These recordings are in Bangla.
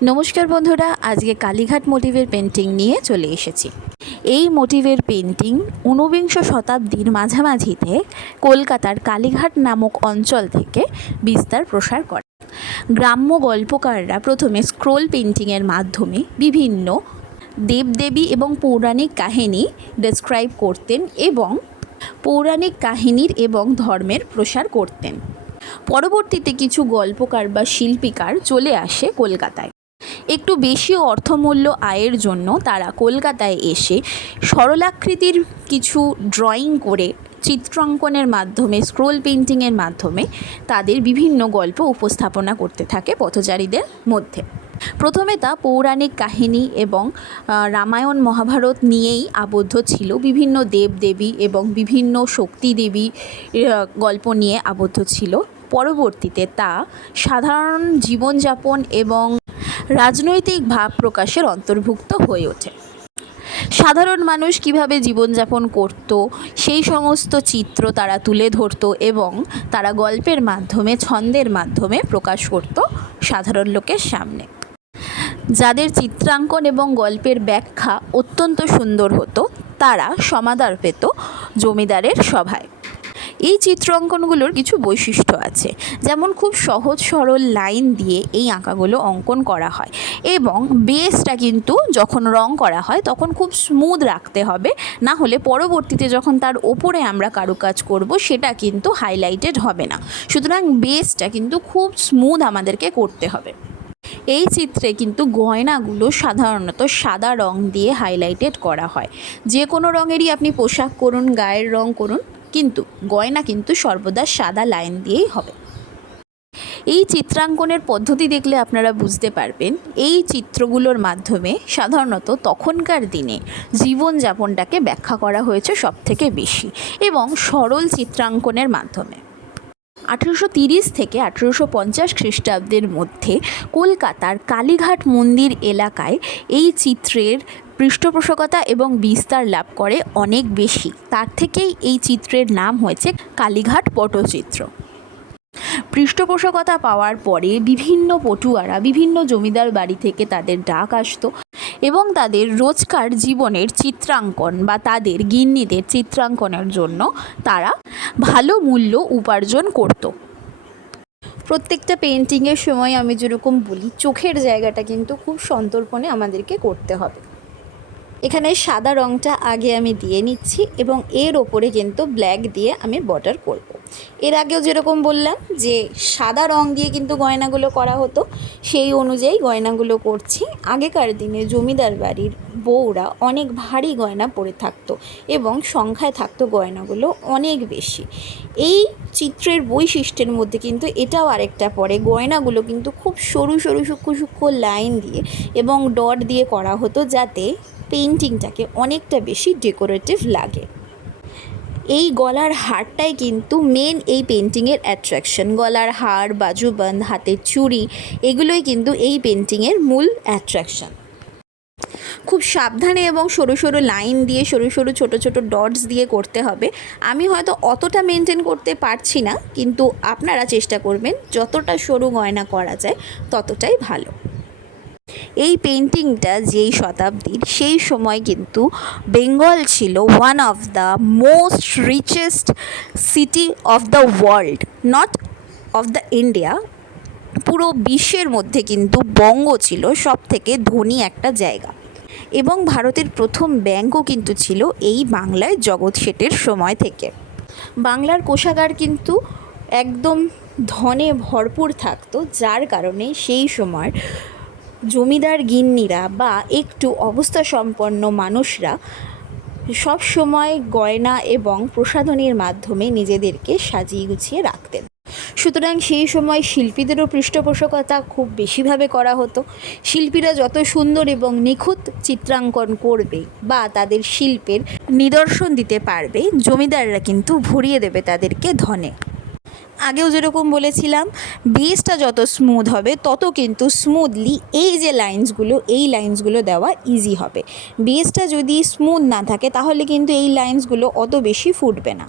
নমস্কার বন্ধুরা, আজকে কালীঘাট মোটিভের পেন্টিং নিয়ে চলে এসেছি। এই মোটিভের পেন্টিং ঊনবিংশ শতাব্দীর মাঝামাঝিতে কলকাতার কালীঘাট নামক অঞ্চল থেকে বিস্তার প্রসার করে। গ্রাম্য গল্পকাররা প্রথমে স্ক্রোল পেন্টিংয়ের মাধ্যমে বিভিন্ন দেবদেবী এবং পৌরাণিক কাহিনী ডেসক্রাইব করতেন এবং পৌরাণিক কাহিনীর এবং ধর্মের প্রসার করতেন। পরবর্তীতে কিছু গল্পকার বা শিল্পীকার চলে আসে কলকাতায়। একটু বেশি অর্থমূল্য আয়ের জন্য তারা কলকাতায় এসে সরলাকৃতির কিছু ড্রয়িং করে চিত্রাঙ্কনের মাধ্যমে, স্ক্রোল পেন্টিংয়ের মাধ্যমে তাদের বিভিন্ন গল্প উপস্থাপনা করতে থাকে পথচারীদের মধ্যে। প্রথমে তা পৌরাণিক কাহিনী এবং রামায়ণ মহাভারত নিয়েই আবদ্ধ ছিল। বিভিন্ন দেবদেবী এবং বিভিন্ন শক্তিদেবী গল্প নিয়ে আবদ্ধ ছিল। পরবর্তীতে তা সাধারণ জীবনযাপন এবং রাজনৈতিক ভাব প্রকাশের অন্তর্ভুক্ত হয়ে ওঠে। সাধারণ মানুষ কিভাবে জীবনযাপন করত সেই সমস্ত চিত্র তারা তুলে ধরত এবং তারা গল্পের মাধ্যমে, ছন্দের মাধ্যমে প্রকাশ করত সাধারণ লোকের সামনে। যাদের চিত্রাঙ্কন এবং গল্পের ব্যাখ্যা অত্যন্ত সুন্দর হতো তারা সমাদর পেত জমিদারের সভায়। এই চিত্র অঙ্কনগুলোর কিছু বৈশিষ্ট্য আছে, যেমন খুব সহজ সরল লাইন দিয়ে এই আঁকাগুলো অঙ্কন করা হয় এবং বেসটা কিন্তু যখন রং করা হয় তখন খুব স্মুথ রাখতে হবে, না হলে পরবর্তীতে যখন তার ওপরে আমরা কারুকাজ করব সেটা কিন্তু হাইলাইটেড হবে না। সুতরাং বেসটা কিন্তু খুব স্মুথ আমাদেরকে করতে হবে। এই চিত্রে কিন্তু গয়নাগুলো সাধারণত সাদা রং দিয়ে হাইলাইটেড করা হয়। যে কোনো রঙেরই আপনি পোশাক করুন, গায়ের রং করুন, কিন্তু গয়না কিন্তু সর্বদা সাদা লাইন দিয়েই হবে। এই চিত্রাঙ্কনের পদ্ধতি দেখলে আপনারা বুঝতে পারবেন এই চিত্রগুলোর মাধ্যমে সাধারণত তখনকার দিনে জীবনযাপনটাকে ব্যাখ্যা করা হয়েছে সবথেকে বেশি এবং সরল চিত্রাঙ্কনের মাধ্যমে। 1830 থেকে 1850 খ্রিস্টাব্দের মধ্যে কলকাতার কালীঘাট মন্দির এলাকায় এই চিত্রের পৃষ্ঠপোষকতা এবং বিস্তার লাভ করে অনেক বেশি। তার থেকেই এই চিত্রের নাম হয়েছে কালীঘাট পটচিত্র। পৃষ্ঠপোষকতা পাওয়ার পরে বিভিন্ন পটুয়ারা বিভিন্ন জমিদার বাড়ি থেকে তাদের ডাক আসতো এবং তাদের রোজকার জীবনের চিত্রাঙ্কন বা তাদের গিন্নিদের চিত্রাঙ্কনের জন্য তারা ভালো মূল্য উপার্জন করত। প্রত্যেকটা পেন্টিংয়ের সময় আমি যেরকম বলি, চোখের জায়গাটা কিন্তু খুব সন্তর্পণে আমাদেরকে করতে হবে। এখানে সাদা রঙটা আগে আমি দিয়ে নিচ্ছি এবং এর ওপরে কিন্তু ব্ল্যাক দিয়ে আমি বর্ডার করব। এর আগেও যেরকম বললাম যে সাদা রং দিয়ে কিন্তু গয়নাগুলো করা হতো, সেই অনুযায়ী গয়নাগুলো করছি। আগেকার দিনে জমিদার বাড়ির বউরা অনেক ভারী গয়না পরে থাকতো এবং সংখ্যায় থাকতো গয়নাগুলো অনেক বেশি। এই চিত্রের বৈশিষ্ট্যের মধ্যে কিন্তু এটাও আরেকটা পড়ে, গয়নাগুলো কিন্তু খুব সরু সরু সূক্ষ্ম সূক্ষ্ম লাইন দিয়ে এবং ডট দিয়ে করা হতো যাতে পেন্টিংটাকে অনেকটা বেশি ডেকোরেটিভ লাগে। এই গলার হারটাই কিন্তু মেন এই পেন্টিংয়ের অ্যাট্রাকশন। গলার হার, বাজুবন্ধ, হাতের চুড়ি, এগুলোই কিন্তু এই পেন্টিংয়ের মূল অ্যাট্রাকশন। খুব সাবধানে এবং সরু সরু লাইন দিয়ে, সরু সরু ছোটো ছোটো ডটস দিয়ে করতে হবে। আমি হয়তো অতটা মেনটেন করতে পারছি না, কিন্তু আপনারা চেষ্টা করবেন যতটা সরু গয়না করা যায় ততটাই ভালো। এই পেন্টিংটা যেই শতাব্দীর, সেই সময় কিন্তু বেঙ্গল ছিল one of the most richest city of the world, not of the India. পুরো বিশ্বের মধ্যে কিন্তু বঙ্গ ছিল সব থেকে ধনী একটা জায়গা এবং ভারতের প্রথম ব্যাঙ্কও কিন্তু ছিল এই বাংলায় জগৎ শেঠের সময় থেকে। বাংলার কোষাগার কিন্তু একদম ধনে ভরপুর থাকতো, যার কারণে সেই সময় জমিদার গিন্নিরা বা একটু অবস্থা সম্পন্ন মানুষরা সব সময় গয়না এবং প্রসাধনীর মাধ্যমে নিজেদেরকে সাজিয়ে গুছিয়ে রাখতেন। সুতরাং সেই সময় শিল্পীদেরও পৃষ্ঠপোষকতা খুব বেশিভাবে করা হতো। শিল্পীরা যত সুন্দর এবং নিখুঁত চিত্রাঙ্কন করবে বা তাদের শিল্পের নিদর্শন দিতে পারবে, জমিদাররা কিন্তু ভরিয়ে দেবে তাদেরকে ধনে। আগেও যেরকম বলেছিলাম, বেসটা যত স্মুথ হবে তত কিন্তু স্মুথলি এই যে লাইন্সগুলো দেওয়া ইজি হবে। বেসটা যদি স্মুথ না থাকে তাহলে কিন্তু এই লাইন্সগুলো অত বেশি ফুটবে না।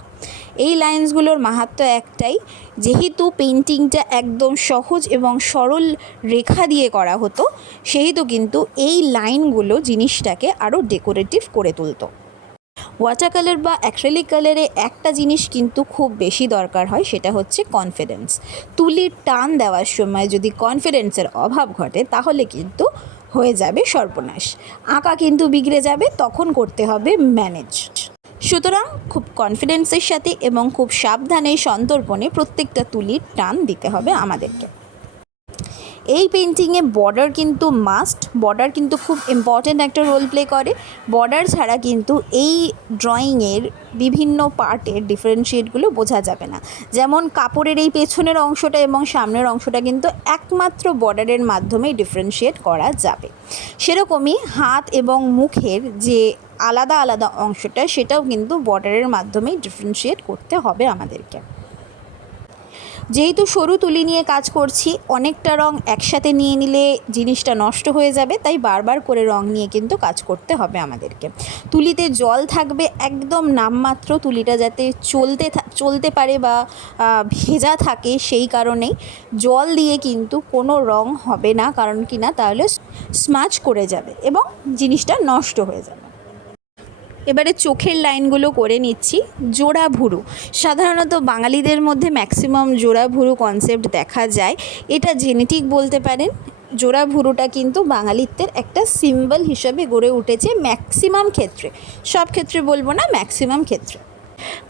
এই লাইন্সগুলোর মাহাত্ম্য একটাই, যেহেতু পেন্টিংটা একদম সহজ এবং সরল রেখা দিয়ে করা হতো, সেহেতু কিন্তু এই লাইনগুলো জিনিসটাকে আরও ডেকোরেটিভ করে তুলতো। ওয়াটার কালার বা অ্যাক্রিলিক কালারে একটা জিনিস কিন্তু খুব বেশি দরকার হয়, সেটা হচ্ছে কনফিডেন্স। তুলির টান দেওয়ার সময় যদি কনফিডেন্সের অভাব ঘটে তাহলে কিন্তু হয়ে যাবে সর্বনাশ, আঁকা কিন্তু বিগড়ে যাবে, তখন করতে হবে ম্যানেজ। সুতরাং খুব কনফিডেন্সের সাথে এবং খুব সাবধানে সন্তর্পণে প্রত্যেকটা তুলির টান দিতে হবে আমাদেরকে। এই পেন্টিংয়ে বর্ডার কিন্তু মাস্ট, বর্ডার কিন্তু খুব ইম্পর্ট্যান্ট একটা রোল প্লে করে। বর্ডার ছাড়া কিন্তু এই ড্রয়িংয়ের বিভিন্ন পার্টের ডিফারেন্সিয়েটগুলো বোঝা যাবে না। যেমন কাপড়ের এই পেছনের অংশটা এবং সামনের অংশটা কিন্তু একমাত্র বর্ডারের মাধ্যমেই ডিফারেন্সিয়েট করা যাবে, সেরকমই হাত এবং মুখের যে আলাদা আলাদা অংশটা সেটাও কিন্তু বর্ডারের মাধ্যমেই ডিফারেন্সিয়েট করতে হবে আমাদেরকে। যেহেতু সরু তুলি নিয়ে কাজ করছি, অনেকটা রং একসাথে নিয়ে নিলে জিনিসটা নষ্ট হয়ে যাবে, তাই বারবার করে রং নিয়ে কিন্তু কাজ করতে হবে আমাদেরকে। তুলিতে জল থাকবে একদম নামমাত্র, তুলিটা যাতে চলতে পারে বা ভেজা থাকে, সেই কারণেই জল দিয়ে কিন্তু কোনো রং হবে না, কারণ কি না তাহলে স্মাচ করে যাবে এবং জিনিসটা নষ্ট হয়ে যাবে। এবারে চোখের লাইনগুলো করে নিচ্ছি। জোড়া ভুরু, সাধারণত বাঙালিদের মধ্যে ম্যাক্সিমাম জোড়া ভুরু কনসেপ্ট দেখা যায়, এটা জেনেটিক বলতে পারেন। জোড়া ভুরুটা কিন্তু বাঙালিত্বের একটা সিম্বল হিসাবে গড়ে উঠেছে ম্যাক্সিমাম ক্ষেত্রে, সব ক্ষেত্রে বলবো না, ম্যাক্সিমাম ক্ষেত্রে।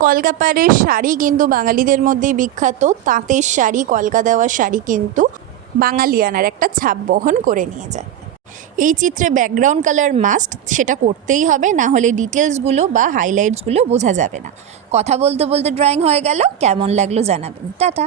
কলকাপাড়ের শাড়ি কিন্তু বাঙালিদের মধ্যেই বিখ্যাত, তাঁতের শাড়ি, কলকা দেওয়া শাড়ি কিন্তু বাঙালিয়ানার একটা ছাপ বহন করে নিয়ে যায়। এই চিত্রে ব্যাকগ্রাউন্ড কালার মাস্ট, সেটা করতেই হবে, না হলে ডিটেলসগুলো বা হাইলাইটসগুলো বোঝা যাবে না। কথা বলতে বলতে ড্রয়িং হয়ে গেল, কেমন লাগলো জানাবেন। টাটা।